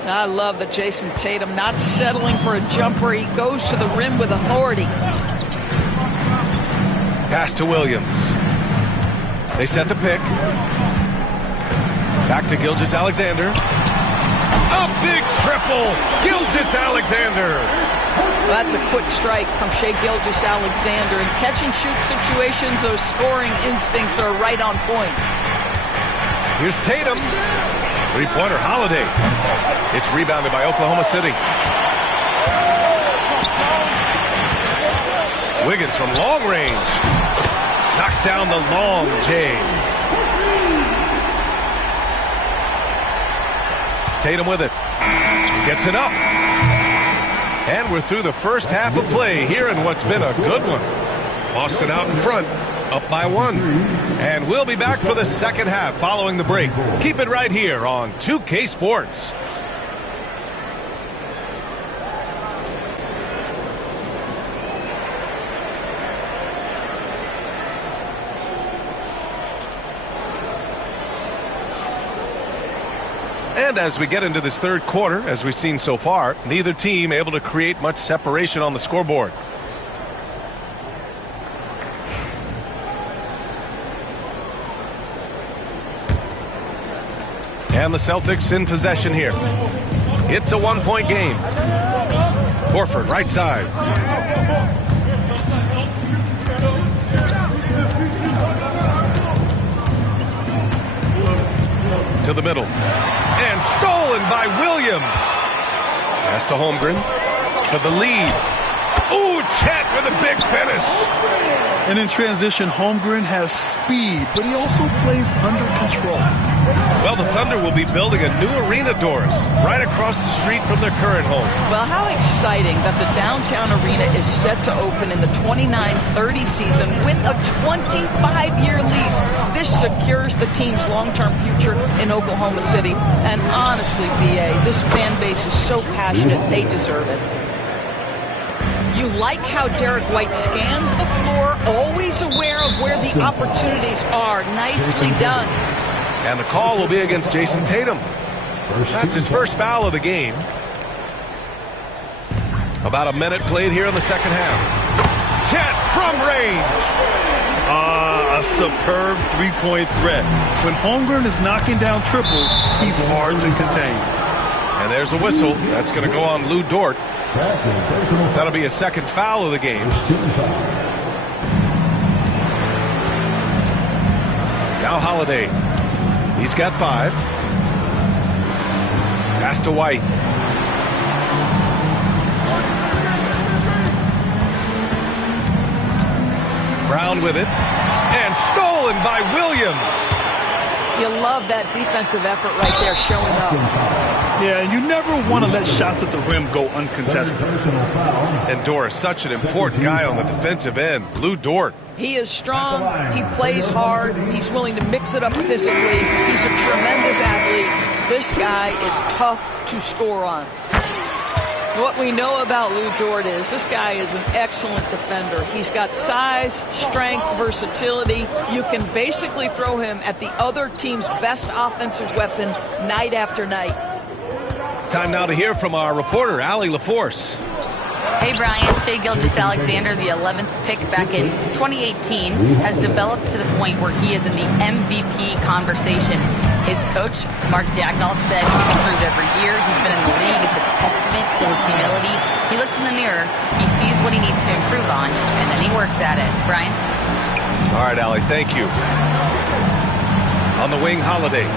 I love that Jason Tatum not settling for a jumper. He goes to the rim with authority. Pass to Williams. They set the pick. Back to Gilgeous-Alexander. A big triple. Gilgeous-Alexander. Well, that's a quick strike from Shai Gilgeous-Alexander. In catch-and-shoot situations, those scoring instincts are right on point. Here's Tatum. Three-pointer, Holiday. It's rebounded by Oklahoma City. Wiggins from long range. Knocks down the long J. Tatum with it. Gets it up. And we're through the first half of play here in what's been a good one. Boston out in front, up by 1. And we'll be back for the second half following the break. Keep it right here on 2K Sports. And as we get into this third quarter, as we've seen so far, neither team able to create much separation on the scoreboard. And the Celtics in possession here. It's a 1-point game. Horford, right side. To the middle. And stolen by Williams. Pass to Holmgren for the lead. Ooh, Chet with a big finish. And in transition, Holmgren has speed, but he also plays under control. Well, the Thunder will be building a new arena, Doris, right across the street from their current home. Well, how exciting that the downtown arena is set to open in the 29-30 season with a 25-year lease. This secures the team's long-term future in Oklahoma City. And honestly, BA, this fan base is so passionate, they deserve it. You like how Derek White scans the floor, always aware of where the opportunities are. Nicely done. And the call will be against Jason Tatum. That's his first foul of the game. About a minute played here in the second half. Chet from range. A superb three-point threat. When Holmgren is knocking down triples, he's hard to contain. And there's a whistle. That's going to go on Lou Dort. That'll be a second foul of the game. Now Holiday. He's got 5. Pass to White. Brown with it. And stolen by Williams. You love that defensive effort right there showing up. Yeah, and you never want to let shots at the rim go uncontested. And Doris, such an important guy on the defensive end. Lou Dort. He is strong. He plays hard. He's willing to mix it up physically. He's a tremendous athlete. This guy is tough to score on. What we know about Lou Dort is this guy is an excellent defender. He's got size, strength, versatility. You can basically throw him at the other team's best offensive weapon night after night. Time now to hear from our reporter, Allie LaForce. Hey, Brian. Shai Gilgeous-Alexander, the 11th pick back in 2018, has developed to the point where he is in the MVP conversation. His coach, Mark Daigneault, said he's improved every year. He's been in the league. It's a testament to his humility. He looks in the mirror, he sees what he needs to improve on, and then he works at it. Brian? All right, Allie, thank you. On the wing, Holiday.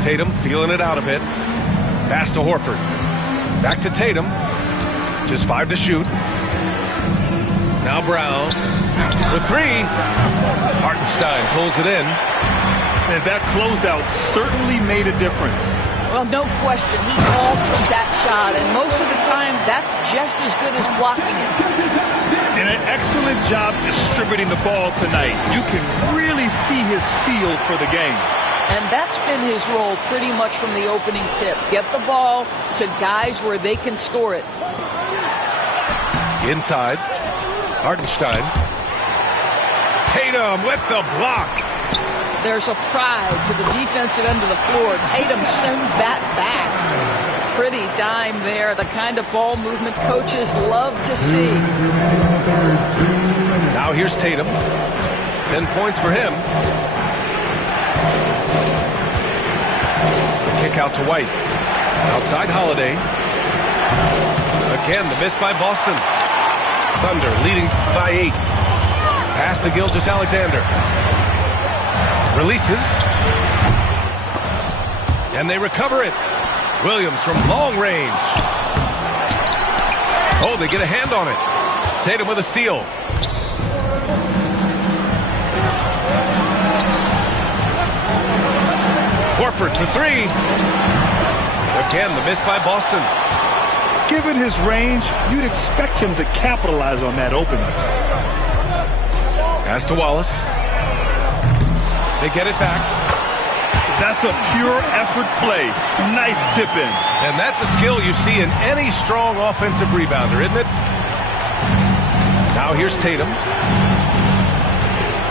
Tatum feeling it out a bit. Pass to Horford. Back to Tatum. Just 5 to shoot. Now Brown. For 3. Hartenstein pulls it in. And that closeout certainly made a difference. Well, no question. He altered that shot, and most of the time, that's just as good as blocking it. And an excellent job distributing the ball tonight. You can really see his feel for the game. And that's been his role pretty much from the opening tip. Get the ball to guys where they can score it. Inside. Hartenstein. Tatum with the block. There's a pride to the defensive end of the floor. Tatum sends that back. Pretty dime there. The kind of ball movement coaches love to see. Now here's Tatum. 10 points for him. The kick out to White. Outside Holiday. Again, the miss by Boston. Thunder leading by 8. Pass to Gilgeous-Alexander. Releases. And they recover it. Williams from long range. Oh, they get a hand on it. Tatum with a steal. Horford for 3. Again, the miss by Boston. Given his range, you'd expect him to capitalize on that opening. Pass to Wallace. They get it back. That's a pure effort play. Nice tip in. And that's a skill you see in any strong offensive rebounder, isn't it? Now here's Tatum.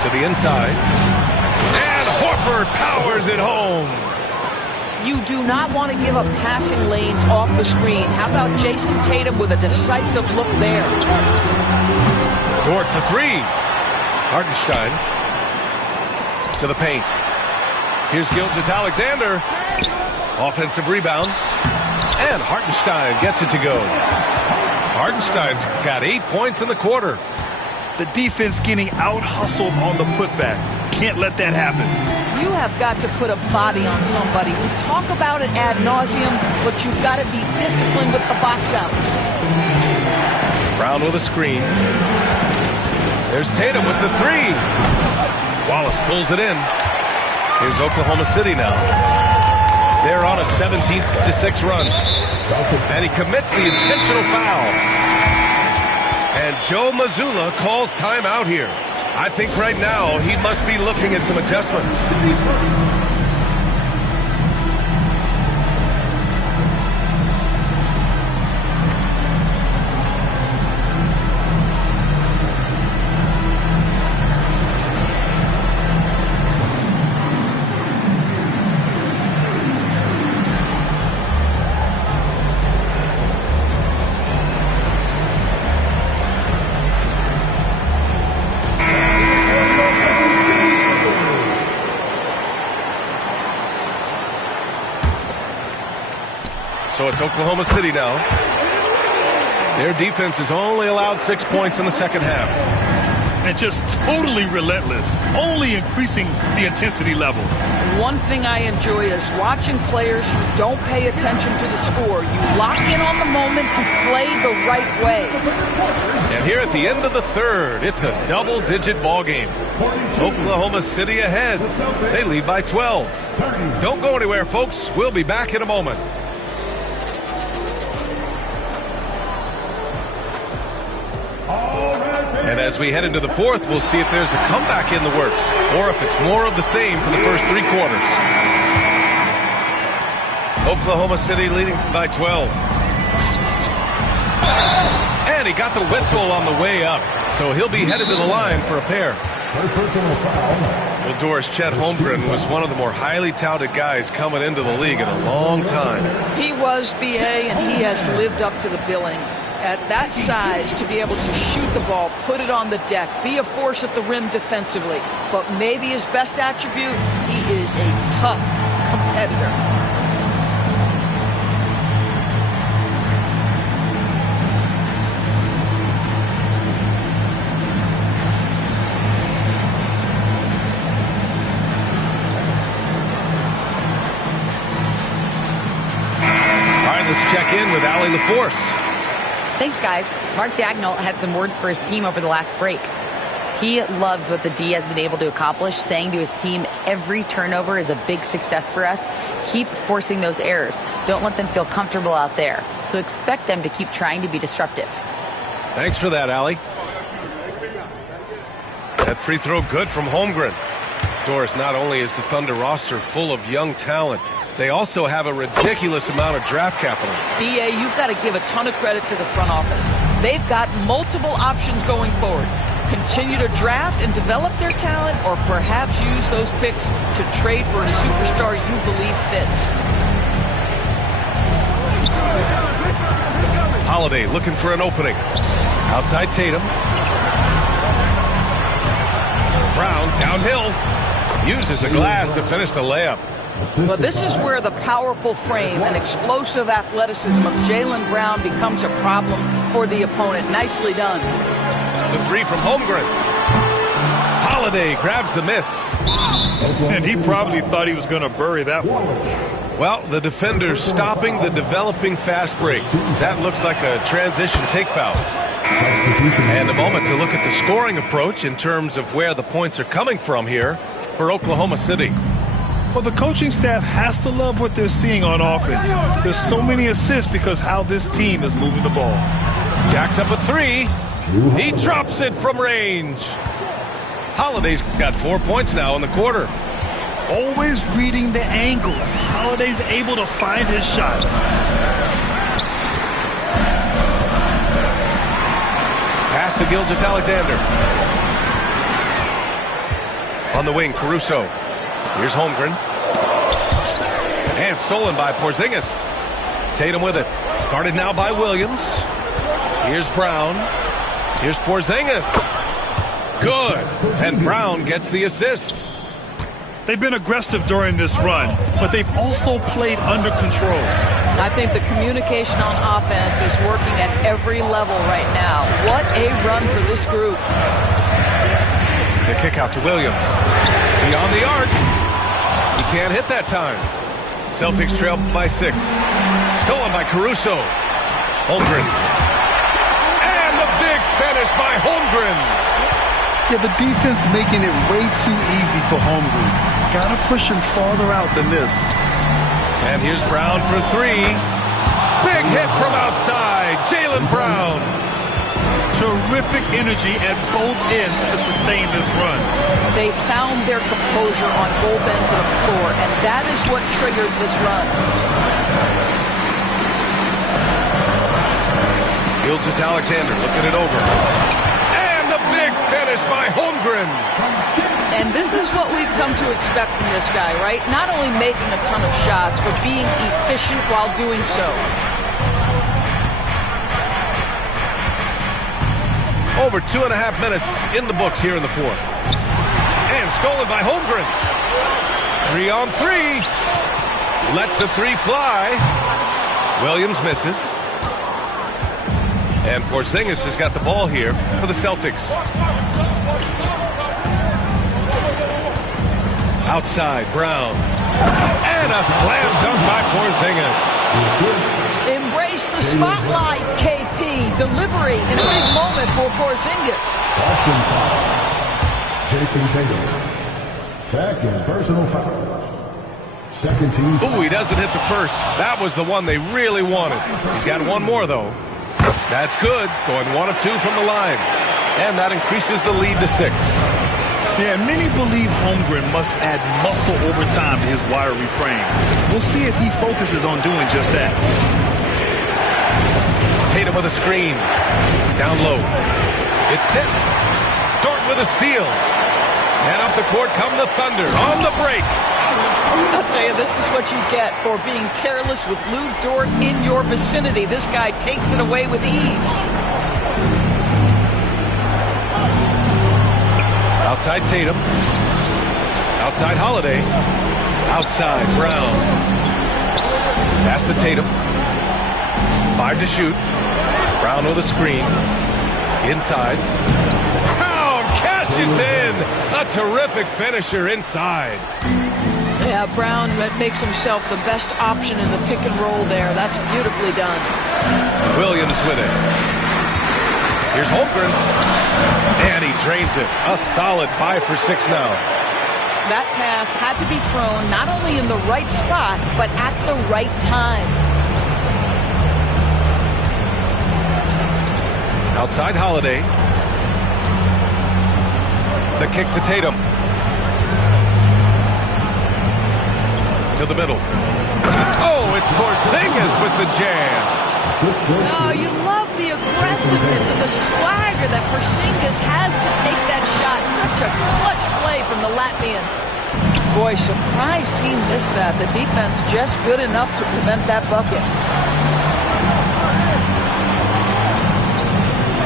To the inside. And Horford powers it home. You do not want to give up passing lanes off the screen. How about Jason Tatum with a decisive look there? Dort for 3. Hartenstein to the paint. Here's Gilgeous-Alexander. Offensive rebound. And Hartenstein gets it to go. Hartenstein's got 8 points in the quarter. The defense getting out-hustled on the putback. Can't let that happen. You have got to put a body on somebody. We talk about it ad nauseum, but you've got to be disciplined with the box outs. Brown with a screen. There's Tatum with the 3. Wallace pulls it in. Here's Oklahoma City now. They're on a 17-6 run. And he commits the intentional foul. And Joe Mazzulla calls timeout here. I think right now he must be looking at some adjustments. So it's Oklahoma City now. Their defense has only allowed 6 points in the second half. And just totally relentless, only increasing the intensity level. One thing I enjoy is watching players who don't pay attention to the score. You lock in on the moment and play the right way. And here at the end of the third, it's a double-digit ball game. Oklahoma City ahead. They lead by 12. Don't go anywhere, folks. We'll be back in a moment. And as we head into the fourth, we'll see if there's a comeback in the works or if it's more of the same for the first 3 quarters. Oklahoma City leading by 12. And he got the whistle on the way up, so he'll be headed to the line for a pair. Well, Doris, Chet Holmgren was one of the more highly touted guys coming into the league in a long time. He was, BA, and he has lived up to the billing. At that size, to be able to shoot the ball, put it on the deck, be a force at the rim defensively. But maybe his best attribute, he is a tough competitor. Let's check in with Allie LaForce. Thanks, guys. Mark Daigneault had some words for his team over the last break. He loves what the D has been able to accomplish, saying to his team, every turnover is a big success for us. Keep forcing those errors. Don't let them feel comfortable out there. So expect them to keep trying to be disruptive. Thanks for that, Allie. That free throw good from Holmgren. Doris, not only is the Thunder roster full of young talent, they also have a ridiculous amount of draft capital. BA, you've got to give a ton of credit to the front office. They've got multiple options going forward. Continue to draft and develop their talent, or perhaps use those picks to trade for a superstar you believe fits. Holiday looking for an opening. Outside Tatum. Brown downhill. Uses the glass to finish the layup. Well, this is where the powerful frame and explosive athleticism of Jaylen Brown becomes a problem for the opponent. Nicely done. The three from Holmgren. Holiday grabs the miss. And he probably thought he was going to bury that one. Well, the defender's stopping the developing fast break. That looks like a transition take foul. And a moment to look at the scoring approach in terms of where the points are coming from here for Oklahoma City. Well, the coaching staff has to love what they're seeing on offense. There's so many assists because how this team is moving the ball. Jacks up a three. He drops it from range. Holiday's got 4 points now in the quarter. Always reading the angles. Holiday's able to find his shot. Pass to Gilgeous-Alexander. On the wing, Caruso. Here's Holmgren. And stolen by Porzingis. Tatum with it. Guarded now by Williams. Here's Brown. Here's Porzingis. Good. And Brown gets the assist. They've been aggressive during this run, but they've also played under control. I think the communication on offense is working at every level right now. What a run for this group. The kick out to Williams. Beyond the arc. He can't hit that time. Celtics trail by 6. Stolen by Caruso. Holmgren. And the big finish by Holmgren. Yeah, the defense making it way too easy for Holmgren. Gotta push him farther out than this. And here's Brown for 3. Big hit from outside. Jaylen Brown. Terrific energy at both ends to sustain this run. They found their composure on both ends of the floor, and that is what triggered this run. Gilgeous-Alexander looking it over. And the big finish by Holmgren. And this is what we've come to expect from this guy, right? Not only making a ton of shots, but being efficient while doing so. Over 2.5 minutes in the books here in the fourth. And stolen by Holmgren. 3 on 3. Lets the 3 fly. Williams misses. And Porzingis has got the ball here for the Celtics. Outside, Brown. And a slam dunk by Porzingis. Embrace the spotlight, KP. Delivery in a big moment for Porzingis. Boston foul. Jason Tatum. Second personal foul. Second team. Ooh, he doesn't hit the first. That was the one they really wanted. He's got one more, though. That's good. Going 1 of 2 from the line. And that increases the lead to 6. Yeah, many believe Holmgren must add muscle over time to his wiry frame. We'll see if he focuses on doing just that. Tatum with a screen. Down low. It's tipped. Dort with a steal. And up the court come the Thunder on the break. I'll tell you, this is what you get for being careless with Lou Dort in your vicinity. This guy takes it away with ease. Outside Tatum. Outside Holiday. Outside Brown. Pass to Tatum. 5 to shoot. Brown with a screen. Inside. Brown catches in. A terrific finisher inside. Yeah, Brown makes himself the best option in the pick and roll there. That's beautifully done. Williams with it. Here's Holmgren. And he drains it. A solid 5 for 6 now. That pass had to be thrown not only in the right spot, but at the right time. Outside Holiday. The kick to Tatum. To the middle. Oh, it's Porzingis with the jam. Oh, you love the aggressiveness and the swagger that Porzingis has to take that shot. Such a clutch play from the Latvian. Boy, surprised he missed that. The defense just good enough to prevent that bucket.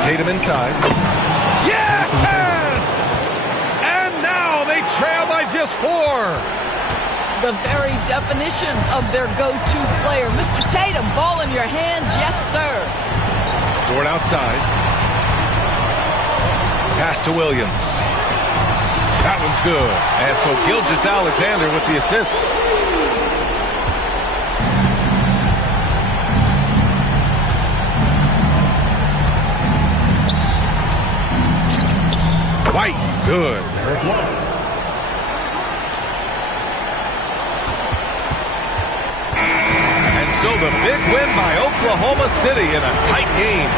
Tatum inside. Yes! And now they trail by just 4. The very definition of their go-to player. Mr. Tatum, ball in your hands. Yes, sir. Dort outside. Pass to Williams. That one's good. And so Gilgeous-Alexander with the assist. White, good. So the big win by Oklahoma City in a tight game.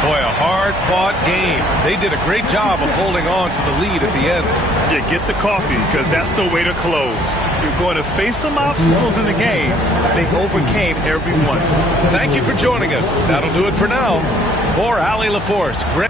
Boy, a hard-fought game. They did a great job of holding on to the lead at the end. Yeah, get the coffee, because that's the way to close. You're going to face some obstacles in the game. They overcame every one. Thank you for joining us. That'll do it for now. For Allie LaForce, Greg